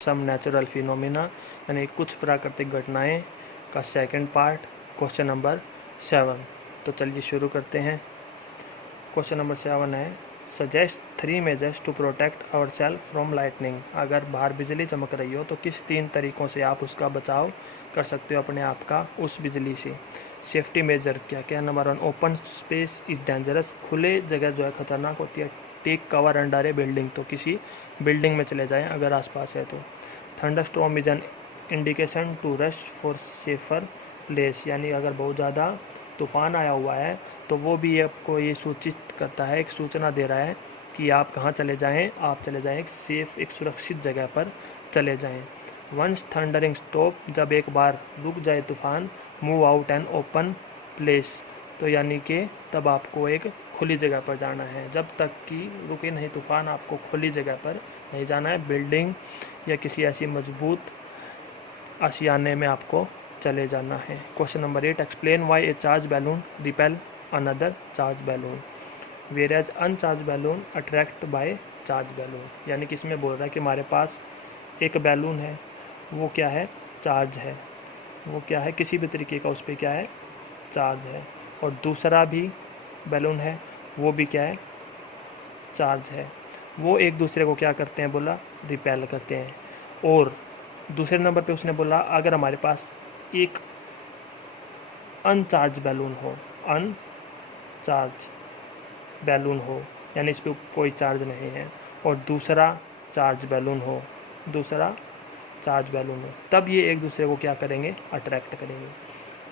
Some natural phenomena यानी कुछ प्राकृतिक घटनाएं का सेकंड पार्ट, क्वेश्चन नंबर 7। तो चलिए शुरू करते हैं। क्वेश्चन नंबर 7 है, suggest 3 measures to protect our self from lightning. अगर बाहर बिजली चमक रही हो तो किस 3 तरीक़ों से आप उसका बचाव कर सकते हो अपने आप का उस बिजली से। सेफ्टी मेजर क्या क्या। Number 1, open space is dangerous. खुले जगह जो है खतरनाक होती है। टेक कवर अंडर ए बिल्डिंग, तो किसी बिल्डिंग में चले जाएं अगर आसपास है तो। Thunderstorm is an indication to rush for safer place, यानी अगर बहुत ज़्यादा तूफ़ान आया हुआ है तो वो भी आपको ये सूचित करता है, एक सूचना दे रहा है कि आप कहाँ चले जाएं। आप चले जाएं एक सेफ़, एक सुरक्षित जगह पर चले जाएं। वंस थंडरिंग स्टॉप, जब एक बार रुक जाए तूफ़ान। Move out an open place, तो यानी कि तब आपको एक खुली जगह पर जाना है। जब तक कि रुके नहीं तूफ़ान, आपको खुली जगह पर नहीं जाना है। बिल्डिंग या किसी ऐसी मजबूत आशियाने में आपको चले जाना है। Question number 8, explain why a charge balloon repel another charge balloon whereas uncharge balloon attract by charge balloon. यानी कि इसमें बोल रहा है कि हमारे पास एक बैलून है, वो क्या है, चार्ज है। वो क्या है, किसी भी तरीके का उस पर क्या है, चार्ज है। और दूसरा भी बैलून है, वो भी क्या है, चार्ज है। वो एक दूसरे को क्या करते हैं, बोला रिपेल करते हैं। और दूसरे नंबर पे उसने बोला अगर हमारे पास एक अनचार्ज बैलून हो, अनचार्ज बैलून हो यानी इस पर कोई चार्ज नहीं है, और दूसरा चार्ज बैलून हो, दूसरा चार्ज बैलून हो, तब ये एक दूसरे को क्या करेंगे, अट्रैक्ट करेंगे।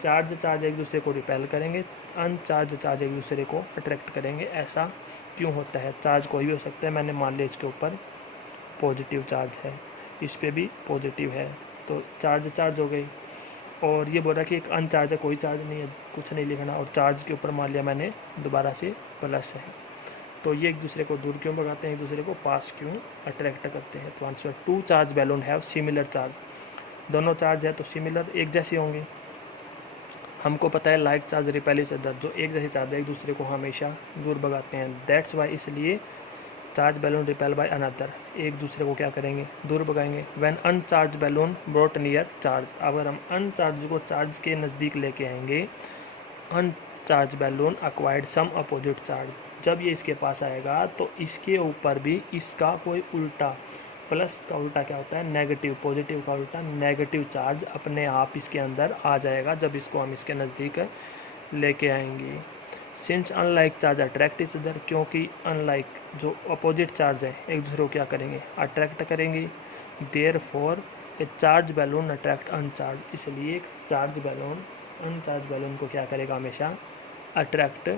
चार्ज एक दूसरे को रिपेल करेंगे, चार्ज एक दूसरे को अट्रैक्ट करेंगे। ऐसा क्यों होता है। चार्ज कोई भी हो सकता है, मैंने मान लिया इसके ऊपर पॉजिटिव चार्ज है, इस पर भी पॉजिटिव है, तो चार्ज हो गई। और ये बोल रहा है कि एक अनचार्ज है, कोई चार्ज नहीं है, कुछ नहीं लिखना। और चार्ज के ऊपर मान लिया मैंने दोबारा से प्लस है, तो ये एक दूसरे को दूर क्यों भगाते हैं, एक दूसरे को पास क्यों अट्रैक्ट करते हैं। तो answer 2 charge balloon have similar charge. दोनों चार्ज है तो सिमिलर, एक जैसे होंगे। हमको पता है like charge repel each other, जो एक जैसे चार्ज है एक दूसरे को हमेशा दूर भगाते हैं। दैट्स वाई, इसलिए charge balloon repel by another, एक दूसरे को क्या करेंगे, दूर भगाएंगे। When uncharge balloon brought near charge, अगर हम अनचार्ज को चार्ज के नज़दीक लेके आएंगे। Uncharge balloon acquired some opposite charge, जब ये इसके पास आएगा तो इसके ऊपर भी इसका कोई उल्टा, प्लस का उल्टा क्या होता है, नेगेटिव, पॉजिटिव का उल्टा नेगेटिव चार्ज अपने आप इसके अंदर आ जाएगा जब इसको हम इसके नज़दीक लेके आएंगे। Since unlike charge attract each other, क्योंकि अनलाइक जो अपोजिट चार्ज है एक दूसरे को क्या करेंगे, अट्रैक्ट करेंगे। Therefore a charge balloon attract uncharge, इसलिए एक चार्ज बैलून अनचार्ज बैलून को क्या करेगा, हमेशा अट्रैक्ट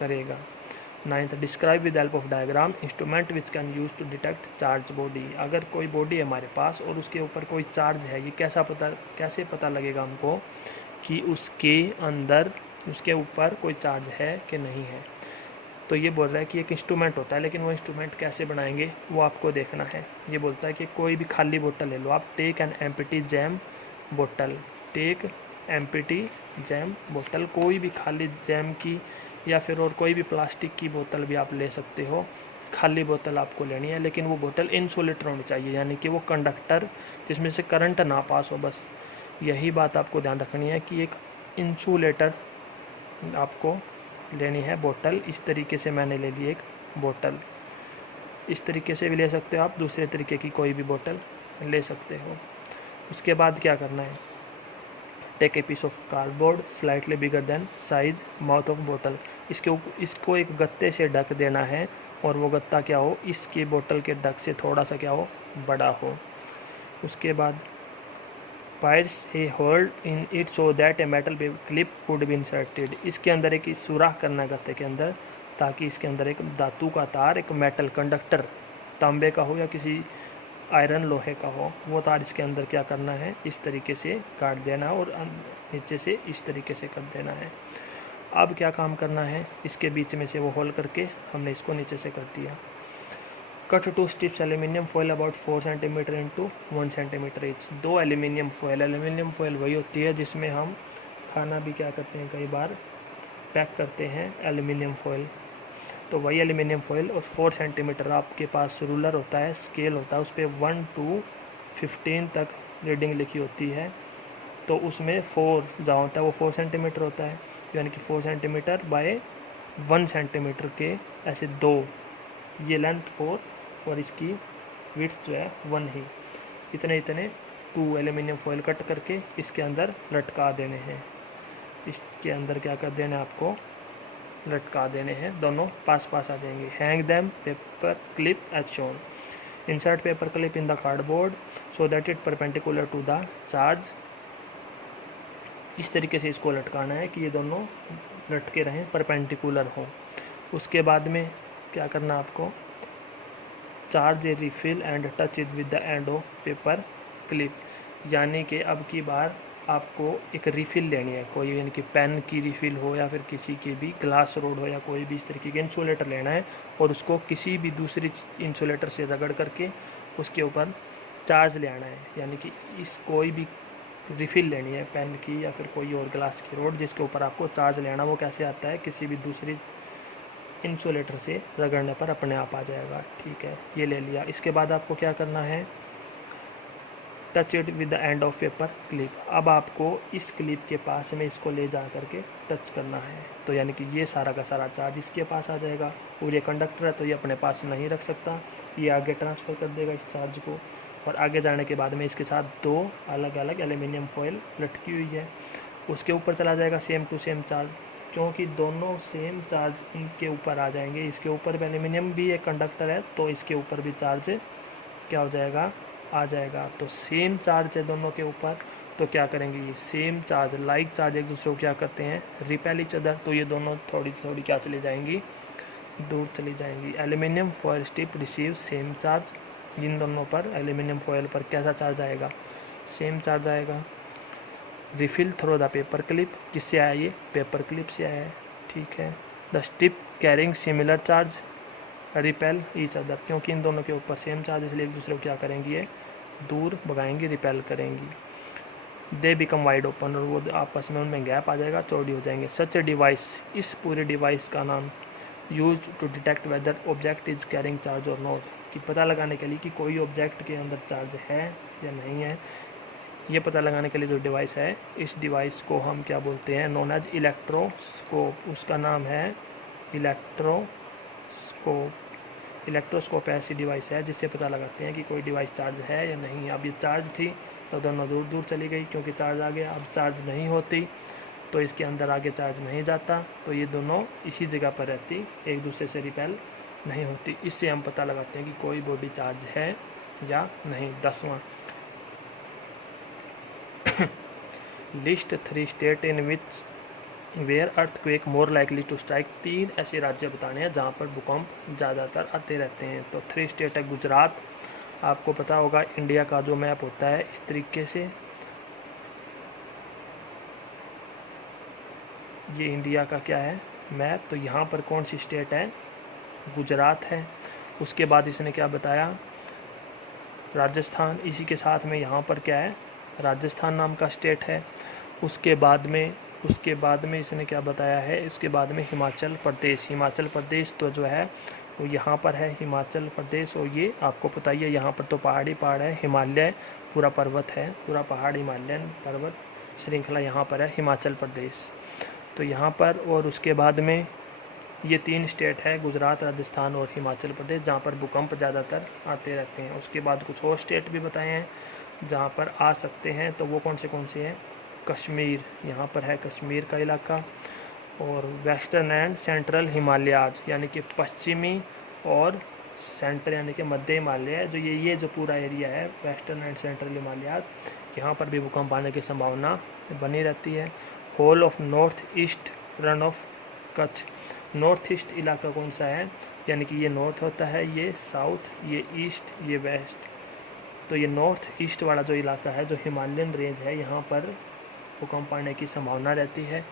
करेगा। 9th, describe with help of diagram instrument which can use to detect charge body. अगर कोई बॉडी है हमारे पास और उसके ऊपर कोई चार्ज है, ये कैसे पता लगेगा हमको कि उसके अंदर, उसके ऊपर कोई चार्ज है कि नहीं है। तो ये बोल रहा है कि एक इंस्ट्रूमेंट होता है, लेकिन वो इंस्ट्रूमेंट कैसे बनाएंगे वो आपको देखना है। ये बोलता है कि कोई भी खाली बोतल ले लो आप, टेक एन एम्प्टी जैम बोतल, टेक एम्प्टी जैम बोतल, कोई भी खाली जैम की या फिर और कोई भी प्लास्टिक की बोतल भी आप ले सकते हो। खाली बोतल आपको लेनी है, लेकिन वो बोतल इंसुलेटर होनी चाहिए, यानी कि वो कंडक्टर जिसमें से करंट ना पास हो। बस यही बात आपको ध्यान रखनी है कि एक इंसुलेटर आपको लेनी है बोतल। इस तरीके से मैंने ले ली एक बोतल, इस तरीके से भी ले सकते हो आप, दूसरे तरीके की कोई भी बोतल ले सकते हो। उसके बाद क्या करना है, take a piece of cardboard slightly bigger than size mouth of बोतल, इसको एक गत्ते से ढक देना है, और वो गत्ता क्या हो, इसके बोतल के ढक से थोड़ा सा क्या हो, बड़ा हो। उसके बाद pierce A hold in it so that a metal clip could be inserted, इसके अंदर एक सुराख करना गत्ते के अंदर, ताकि इसके अंदर एक धातु का तार, एक मेटल कंडक्टर, तांबे का हो या किसी आयरन लोहे का हो, वो तार इसके अंदर क्या करना है, इस तरीके से काट देना और नीचे से इस तरीके से कर देना है। अब क्या काम करना है, इसके बीच में से वो होल करके हमने इसको नीचे से कर दिया। Cut 2 strips aluminium foil about 4 centimetre into 1 centimetre each, 2 aluminium foil वही होती है जिसमें हम खाना भी क्या करते हैं, कई बार पैक करते हैं एल्यूमिनियम फॉयल। तो वही एल्यूमिनियम फॉइल और 4 सेंटीमीटर आपके पास रूलर होता है, स्केल होता है, उस पर 1 to 15 तक रीडिंग लिखी होती है। तो उसमें 4 जहाँ होता है वो 4 सेंटीमीटर होता है, यानी कि 4 सेंटीमीटर बाय 1 सेंटीमीटर के ऐसे 2, ये लेंथ 4 और इसकी विड्थ जो है 1 ही, इतने 2 एल्यूमिनियम फॉइल कट करके इसके अंदर लटका देने हैं। इसके अंदर क्या कर देना है आपको, लटका देने हैं, दोनों पास पास आ जाएंगे। Hang them paper clip as shown. Insert paper clip in the cardboard so that it perpendicular to the charge. इस तरीके से इसको लटकाना है कि ये दोनों लटके रहें, परपेंडिकुलर हों। उसके बाद में क्या करना आपको, charge A refill and touch it with the end of paper clip, यानी कि अब की बार आपको एक रिफ़िल लेनी है, कोई यानी कि पेन की रिफ़िल हो या फिर किसी की भी ग्लास रोड हो या कोई भी इस तरीके के इंसुलेटर लेना है और उसको किसी भी दूसरी इंसुलेटर से रगड़ करके उसके ऊपर चार्ज ले आना है। यानी कि इस कोई भी रिफ़िल लेनी है पेन की या फिर कोई और ग्लास की रोड जिसके ऊपर आपको चार्ज लेना, वो कैसे आता है, किसी भी दूसरी इंसुलेटर से रगड़ने पर अपने आप आ जाएगा। ठीक है, ये ले लिया। इसके बाद आपको क्या करना है, touch it with the end of paper clip. अब आपको इस क्लिप के पास में इसको ले जा करके टच करना है, तो यानी कि ये सारा का सारा चार्ज इसके पास आ जाएगा। और ये कंडक्टर है तो ये अपने पास नहीं रख सकता, ये आगे ट्रांसफ़र कर देगा इस चार्ज को। और आगे जाने के बाद में इसके साथ 2 अलग अलग एल्यूमिनियम फॉइल लटकी हुई है, उसके ऊपर चला जाएगा सेम टू सेम चार्ज, क्योंकि दोनों सेम चार्ज इनके ऊपर आ जाएंगे। इसके ऊपर भी एल्यूमिनियम भी एक कंडक्टर है तो इसके ऊपर भी चार्ज क्या हो जाएगा, आ जाएगा। तो सेम चार्ज है दोनों के ऊपर, तो क्या करेंगे, ये सेम चार्ज लाइक चार्ज एक दूसरे को क्या करते हैं, रिपेल ईच अदर। तो ये दोनों थोड़ी थोड़ी क्या चली जाएंगी, दूर चली जाएंगी। Aluminium foil strip receive same charge, इन दोनों पर एल्यूमिनियम फॉयल पर कैसा चार्ज आएगा, सेम चार्ज आएगा। Refill through the paper clip, किससे आया ये, पेपर क्लिप से आया है। ठीक है, the strip carrying similar charge repel each other, क्योंकि इन दोनों के ऊपर सेम चार्ज इसलिए एक दूसरे को क्या करेंगी, ये दूर भगाएंगी, रिपेल करेंगी। दे बिकम वाइड ओपन, और वो आपस में उनमें गैप आ जाएगा, चौड़ी हो जाएंगे। सच ए डिवाइस, इस पूरे डिवाइस का नाम use to detect whether object is carrying charge और नॉट, कि पता लगाने के लिए कि कोई ऑब्जेक्ट के अंदर चार्ज है या नहीं है, ये पता लगाने के लिए जो डिवाइस है, इस डिवाइस को हम क्या बोलते हैं, नोन एज इलेक्ट्रोस्कोप। उसका नाम है इलेक्ट्रोस्कोप। इलेक्ट्रोस्कोप ऐसी डिवाइस है जिससे पता लगाते हैं कि कोई डिवाइस चार्ज है या नहीं। अब ये चार्ज थी तो दोनों दूर दूर चली गई क्योंकि चार्ज आ गया। अब चार्ज नहीं होती तो इसके अंदर आगे चार्ज नहीं जाता, तो ये दोनों इसी जगह पर रहती, एक दूसरे से रिपेल नहीं होती। इससे हम पता लगाते हैं कि कोई बॉडी चार्ज है या नहीं। 10वां, list 3 state in which where earthquake more likely to strike. 3 ऐसे राज्य बताने हैं जहाँ पर भूकंप ज़्यादातर आते रहते हैं। तो 3 स्टेट है। गुजरात, आपको पता होगा इंडिया का जो मैप होता है इस तरीके से, ये इंडिया का क्या है मैप, तो यहाँ पर कौन सी स्टेट है, गुजरात है। उसके बाद इसने क्या बताया, राजस्थान, इसी के साथ में यहाँ पर क्या है, राजस्थान नाम का स्टेट है। उसके बाद में इसने क्या बताया है, इसके बाद में हिमाचल प्रदेश। हिमाचल प्रदेश तो जो है वो यहाँ पर है, हिमाचल प्रदेश। और ये आपको पता ही है यहाँ पर तो पहाड़ी पहाड़ है, हिमालय पूरा पर्वत है, पूरा पहाड़ हिमालयन पर्वत श्रृंखला यहाँ पर है, हिमाचल प्रदेश। तो यहाँ पर, और उसके बाद में ये 3 स्टेट है, गुजरात, राजस्थान और हिमाचल प्रदेश, जहाँ पर भूकंप ज़्यादातर आते रहते हैं। उसके बाद कुछ और स्टेट भी बताए हैं जहाँ पर आ सकते हैं, तो वो कौन से हैं, कश्मीर, यहाँ पर है कश्मीर का इलाका, और वेस्टर्न एंड सेंट्रल हिमालयाज, यानी कि पश्चिमी और सेंटर यानी कि मध्य हिमालय, जो ये जो पूरा एरिया है वेस्टर्न एंड सेंट्रल हिमालयाज, यहाँ पर भी भूकंप आने की संभावना बनी रहती है। Whole of north east Rann of Kutch, north east इलाका कौन सा है, यानी कि ये नॉर्थ होता है, ये साउथ, ये ईस्ट, ये वेस्ट। तो ये नॉर्थ ईस्ट वाला जो इलाका है, जो हिमालयन रेंज है, यहाँ पर भूकंप आने की संभावना रहती है।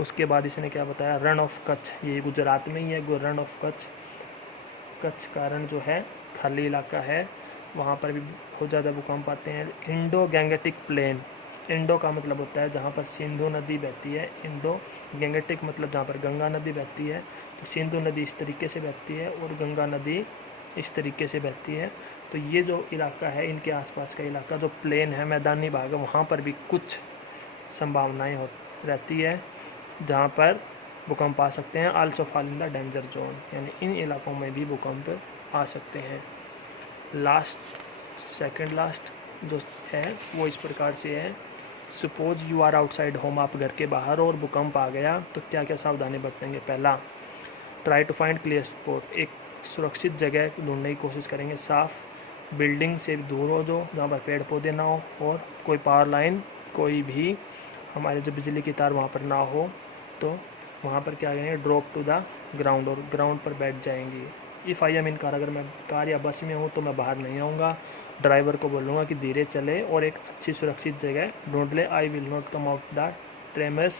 उसके बाद इसने क्या बताया, रन ऑफ कच्छ, ये गुजरात में ही है, रन ऑफ कच्छ। कच्छ का रण जो है खाली इलाका है, वहाँ पर भी बहुत ज़्यादा भूकंप आते हैं। इंडो गैंगेटिक प्लेन, इंडो का मतलब होता है जहाँ पर सिंधु नदी बहती है, इंडो। गंगेटिक मतलब जहाँ पर गंगा नदी बहती है, तो सिंधु नदी इस तरीके से बहती है और गंगा नदी इस तरीके से बहती है। तो ये जो इलाका है, इनके आसपास का इलाका जो प्लेन है, मैदानी भाग है, वहाँ पर भी कुछ संभावनाएं रहती है जहाँ पर भूकंप आ सकते हैं। Also fall in the danger zone, यानी इन इलाकों में भी भूकंप आ सकते हैं। सेकंड लास्ट जो है वो इस प्रकार से है। Suppose you are outside home, आप घर के बाहर हो और भूकंप आ गया तो क्या क्या सावधानी बरतेंगे। पहला, try to find clear spot, एक सुरक्षित जगह ढूंढने की कोशिश करेंगे। साफ बिल्डिंग से दूर हो जो जहाँ पर पेड़ पौधे ना हो और कोई पावर लाइन, कोई भी हमारे जो बिजली की तार वहाँ पर ना हो, तो वहाँ पर क्या करेंगे, ड्रॉप टू द ग्राउंड, और ग्राउंड पर बैठ जाएंगे। If I am in car, अगर मैं कार या बस में हूँ तो मैं बाहर नहीं आऊँगा, ड्राइवर को बोलूँगा कि धीरे चले और एक अच्छी सुरक्षित जगह ढूंढ ले। I will not come out the tremors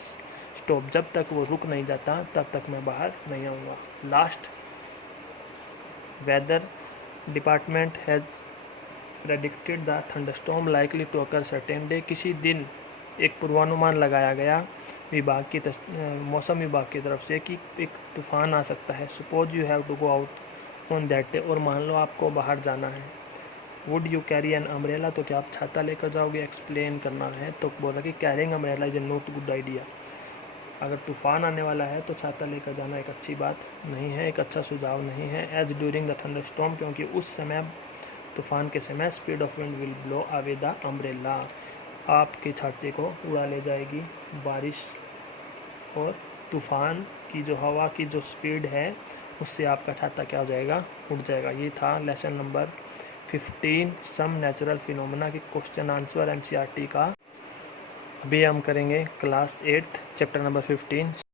stop, जब तक वो रुक नहीं जाता तब तक मैं बाहर नहीं आऊँगा। Last, weather department has predicted the thunderstorm likely to occur certain day, किसी दिन एक पूर्वानुमान लगाया गया विभाग की मौसम विभाग की तरफ से कि एक तूफ़ान आ सकता है। Suppose you have to go out on that day, और मान लो आपको बाहर जाना है। Would you carry an umbrella, तो क्या आप छाता लेकर जाओगे, एक्सप्लेन करना है। तो बोला कि carrying umbrella is a not good idea, अगर तूफ़ान आने वाला है तो छाता लेकर जाना एक अच्छी बात नहीं है, एक अच्छा सुझाव नहीं है। एज ड्यूरिंग द थंडरस्टॉर्म, क्योंकि उस समय तूफ़ान के समय speed of wind will blow away the umbrella, आपके छाते को उड़ा ले जाएगी बारिश, और तूफ़ान की जो हवा की जो स्पीड है उससे आपका छाता क्या हो जाएगा, उड़ जाएगा। ये था lesson number 15 some natural phenomena की क्वेश्चन आंसर एनसीईआरटी का। अभी हम करेंगे क्लास 8 चैप्टर नंबर 15